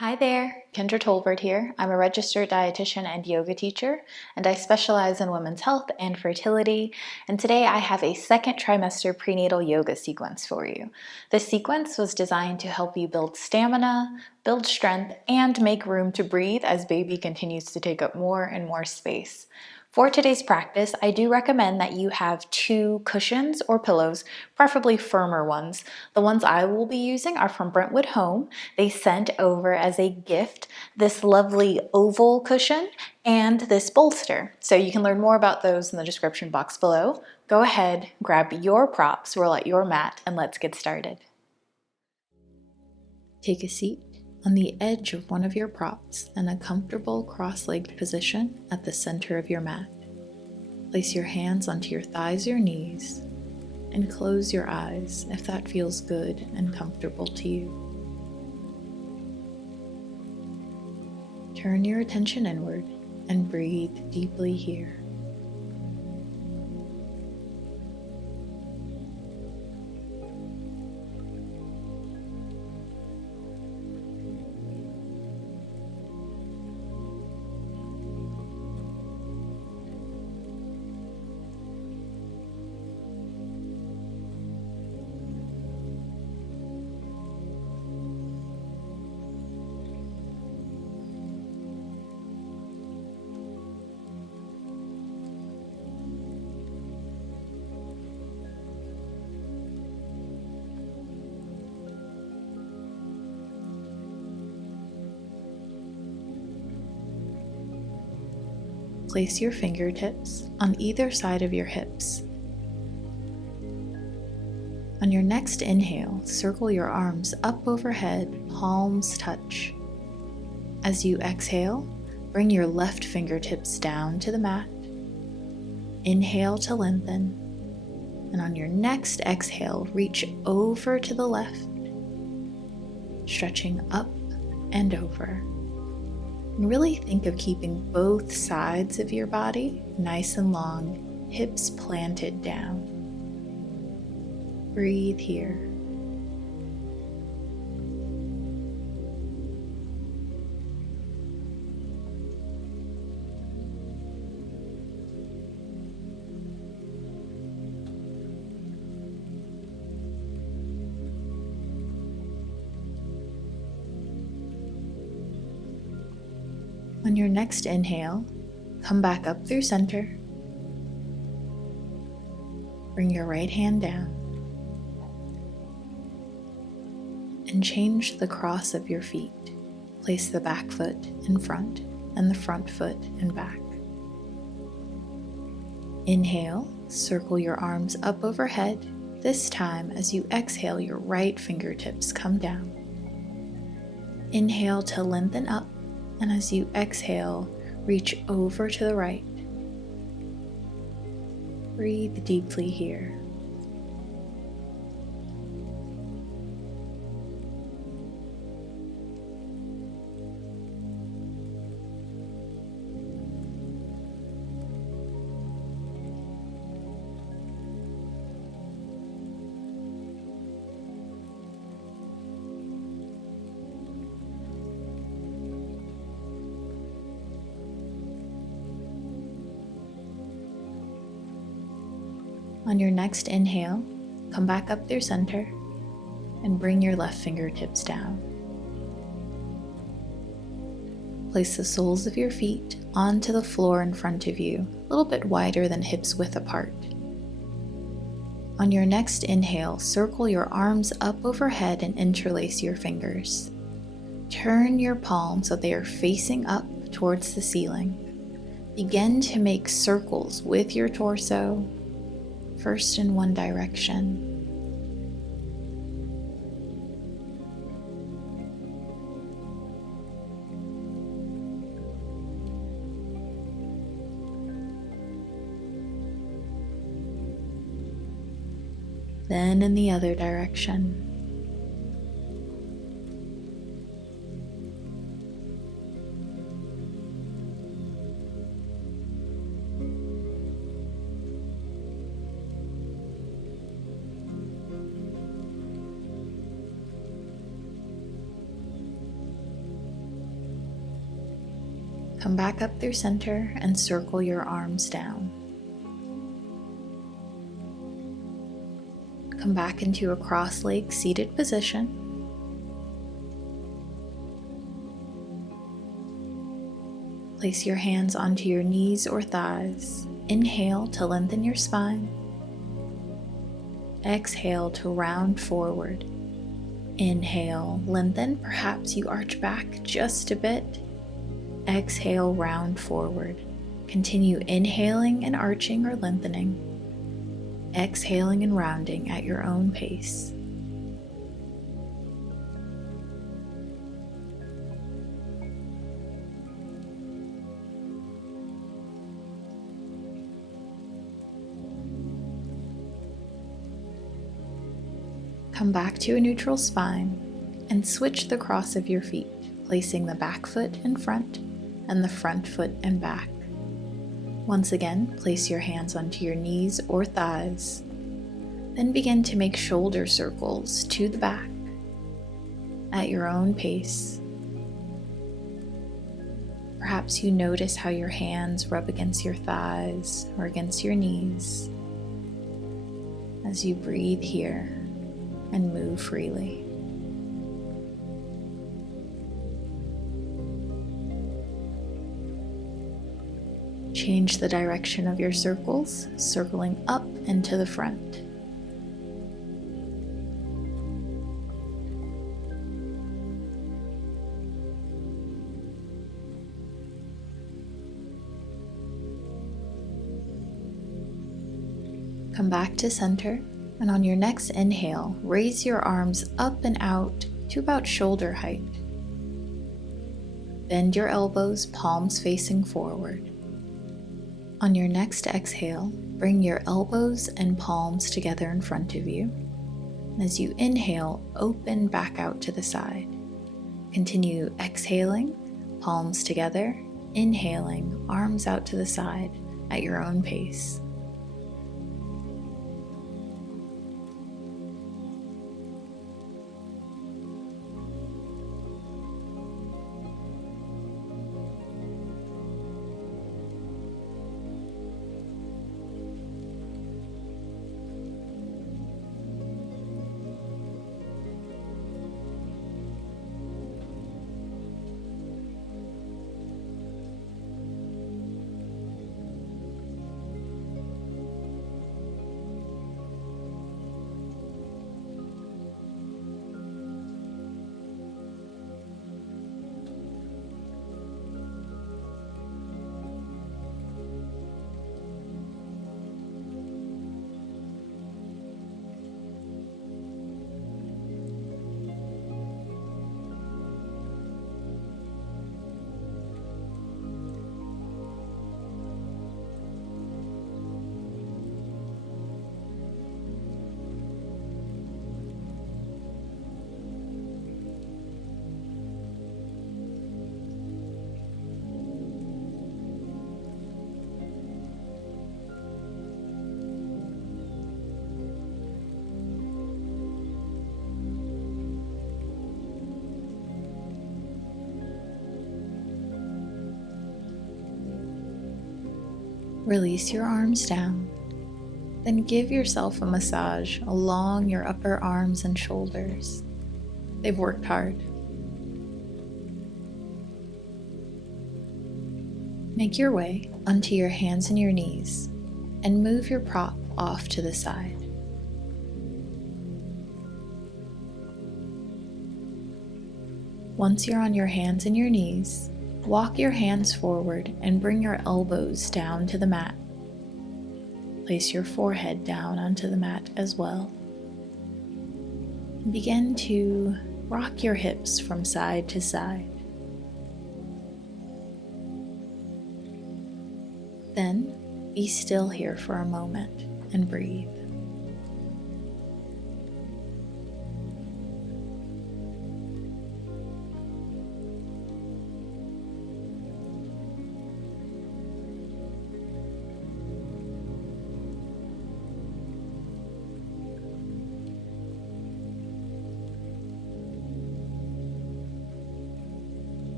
Hi there, Kendra Tolbert here. I'm a registered dietitian and yoga teacher, and I specialize in women's health and fertility. And today I have a second trimester prenatal yoga sequence for you. This sequence was designed to help you build stamina, build strength, and make room to breathe as baby continues to take up more and more space. For today's practice, I do recommend that you have 2 cushions or pillows, preferably firmer ones. The ones I will be using are from Brentwood Home. They sent over as a gift this lovely oval cushion and this bolster. So you can learn more about those in the description box below. Go ahead, grab your props, roll out your mat, and let's get started. Take a seat on the edge of one of your props in a comfortable cross-legged position at the center of your mat. Place your hands onto your thighs or knees and close your eyes if that feels good and comfortable to you. Turn your attention inward and breathe deeply here. Place your fingertips on either side of your hips. On your next inhale, circle your arms up overhead, palms touch. As you exhale, bring your left fingertips down to the mat. Inhale to lengthen, and on your next exhale, reach over to the left, stretching up and over. And really think of keeping both sides of your body nice and long, hips planted down. Breathe here. On your next inhale, come back up through center. Bring your right hand down and change the cross of your feet. Place the back foot in front and the front foot in back. Inhale, circle your arms up overhead. This time, as you exhale, your right fingertips come down. Inhale to lengthen up. And as you exhale, reach over to the right. Breathe deeply here. On your next inhale, come back up through center and bring your left fingertips down. Place the soles of your feet onto the floor in front of you, a little bit wider than hips width apart. On your next inhale, circle your arms up overhead and interlace your fingers. Turn your palms so they are facing up towards the ceiling. Begin to make circles with your torso, first in one direction. Then in the other direction. Come back up through center and circle your arms down. Come back into a cross-legged seated position. Place your hands onto your knees or thighs. Inhale to lengthen your spine. Exhale to round forward. Inhale, lengthen, perhaps you arch back just a bit. Exhale, round forward. Continue inhaling and arching or lengthening. Exhaling and rounding at your own pace. Come back to a neutral spine and switch the cross of your feet, placing the back foot in front and the front foot in back. Once again, place your hands onto your knees or thighs. Then begin to make shoulder circles to the back at your own pace. Perhaps you notice how your hands rub against your thighs or against your knees as you breathe here and move freely. Change the direction of your circles, circling up and to the front. Come back to center, and on your next inhale, raise your arms up and out to about shoulder height. Bend your elbows, palms facing forward. On your next exhale, bring your elbows and palms together in front of you. And as you inhale, open back out to the side. Continue exhaling, palms together, inhaling, arms out to the side at your own pace. Release your arms down. Then give yourself a massage along your upper arms and shoulders. They've worked hard. Make your way onto your hands and your knees and move your prop off to the side. Once you're on your hands and your knees, walk your hands forward and bring your elbows down to the mat. Place your forehead down onto the mat as well. Begin to rock your hips from side to side. Then be still here for a moment and breathe.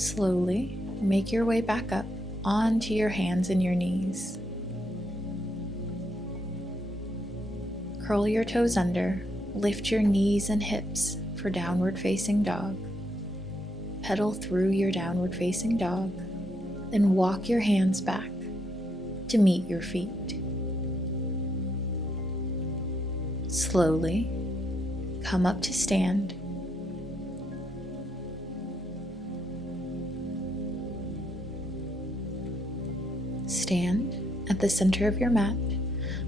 Slowly make your way back up onto your hands and your knees. Curl your toes under, lift your knees and hips for downward facing dog. Pedal through your downward facing dog, then walk your hands back to meet your feet. Slowly come up to stand. Stand at the center of your mat.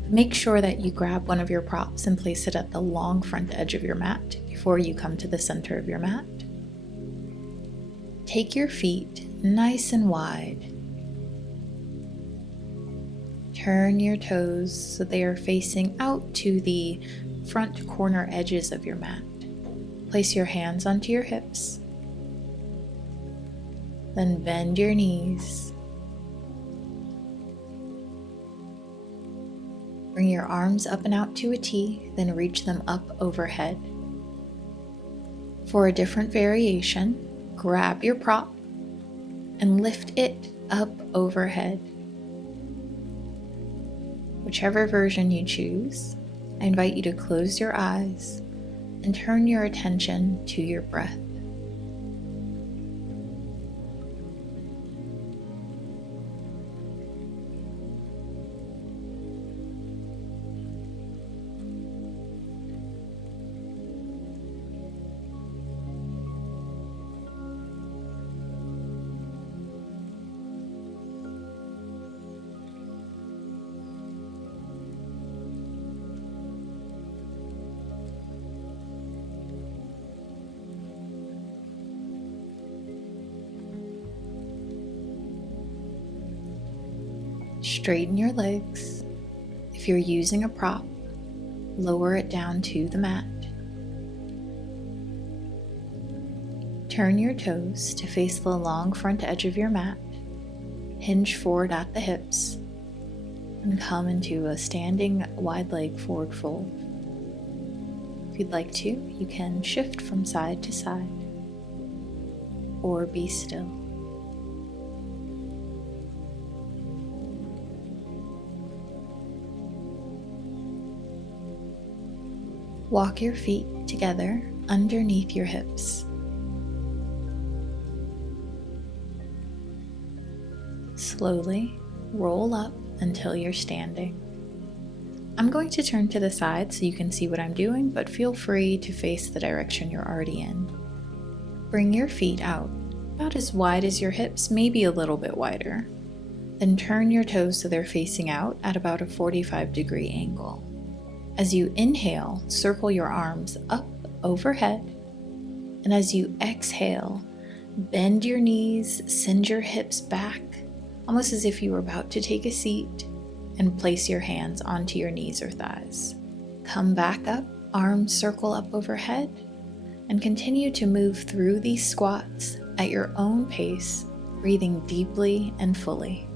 Make sure that you grab one of your props and place it at the long front edge of your mat before you come to the center of your mat. Take your feet nice and wide. Turn your toes so they are facing out to the front corner edges of your mat. Place your hands onto your hips. Then bend your knees. Bring your arms up and out to a T, then reach them up overhead. For a different variation, grab your prop and lift it up overhead. Whichever version you choose, I invite you to close your eyes and turn your attention to your breath. Straighten your legs. If you're using a prop, lower it down to the mat. Turn your toes to face the long front edge of your mat. Hinge forward at the hips and come into a standing wide leg forward fold. If you'd like to, you can shift from side to side or be still. Walk your feet together underneath your hips. Slowly roll up until you're standing. I'm going to turn to the side so you can see what I'm doing, but feel free to face the direction you're already in. Bring your feet out about as wide as your hips, maybe a little bit wider. Then turn your toes so they're facing out at about a 45-degree angle. As you inhale, circle your arms up overhead, and as you exhale, bend your knees, send your hips back, almost as if you were about to take a seat, and place your hands onto your knees or thighs. Come back up, arms circle up overhead, and continue to move through these squats at your own pace, breathing deeply and fully.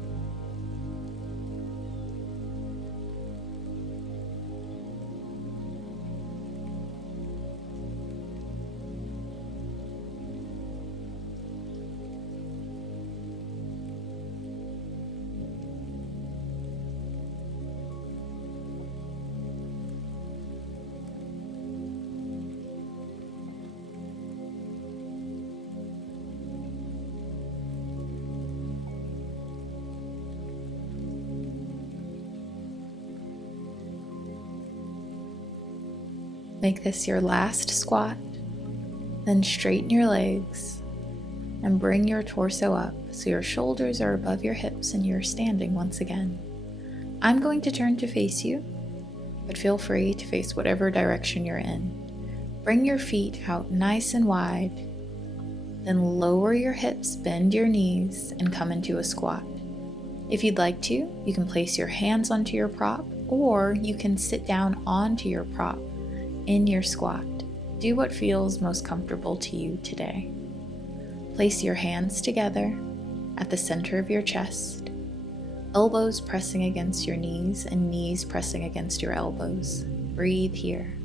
Make this your last squat, then straighten your legs and bring your torso up so your shoulders are above your hips and you're standing once again. I'm going to turn to face you, but feel free to face whatever direction you're in. Bring your feet out nice and wide, then lower your hips, bend your knees, and come into a squat. If you'd like to, you can place your hands onto your prop, or you can sit down onto your prop in your squat. Do what feels most comfortable to you today. Place your hands together at the center of your chest, elbows pressing against your knees and knees pressing against your elbows. Breathe here.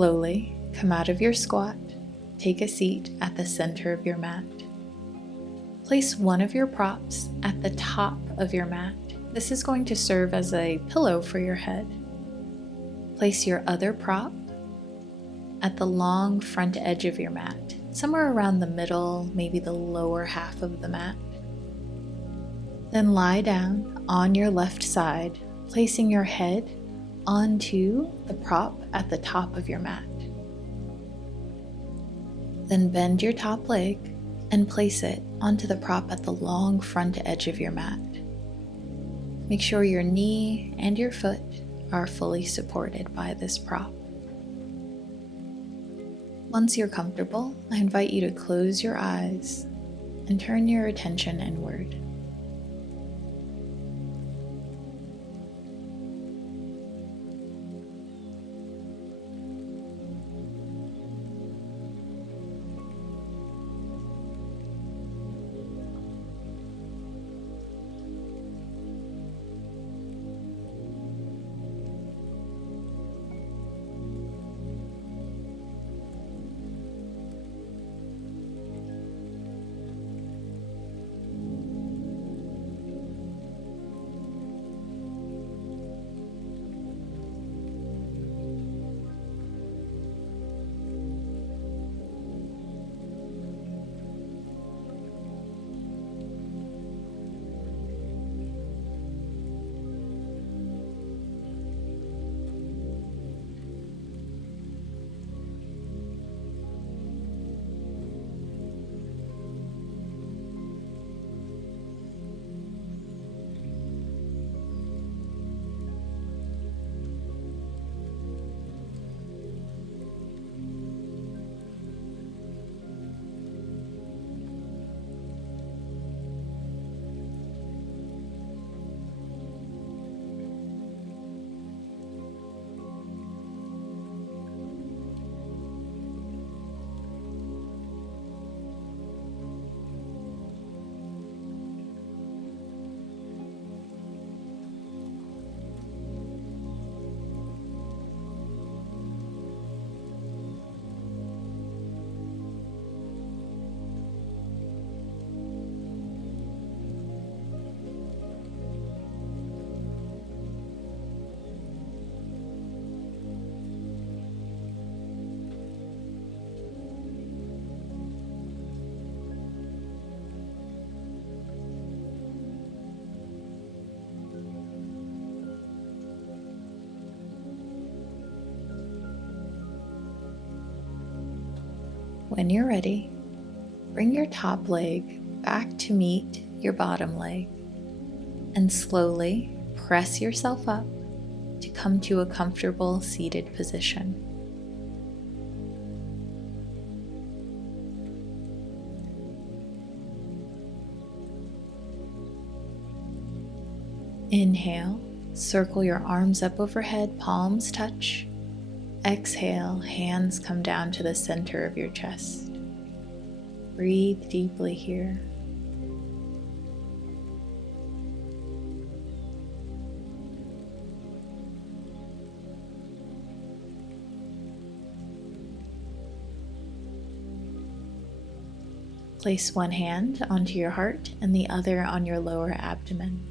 Slowly come out of your squat. Take a seat at the center of your mat. Place one of your props at the top of your mat. This is going to serve as a pillow for your head. Place your other prop at the long front edge of your mat, somewhere around the middle, maybe the lower half of the mat. Then lie down on your left side, placing your head onto the prop at the top of your mat. Then bend your top leg and place it onto the prop at the long front edge of your mat. Make sure your knee and your foot are fully supported by this prop. Once you're comfortable, I invite you to close your eyes and turn your attention inward. When you're ready, bring your top leg back to meet your bottom leg and slowly press yourself up to come to a comfortable seated position. Inhale, circle your arms up overhead, palms touch. Exhale, hands come down to the center of your chest. Breathe deeply here. Place one hand onto your heart and the other on your lower abdomen.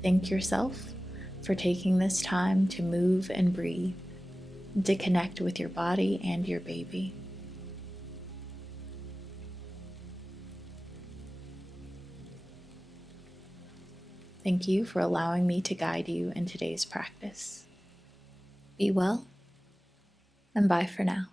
Thank yourself for taking this time to move and breathe, to connect with your body and your baby. Thank you for allowing me to guide you in today's practice. Be well, and bye for now.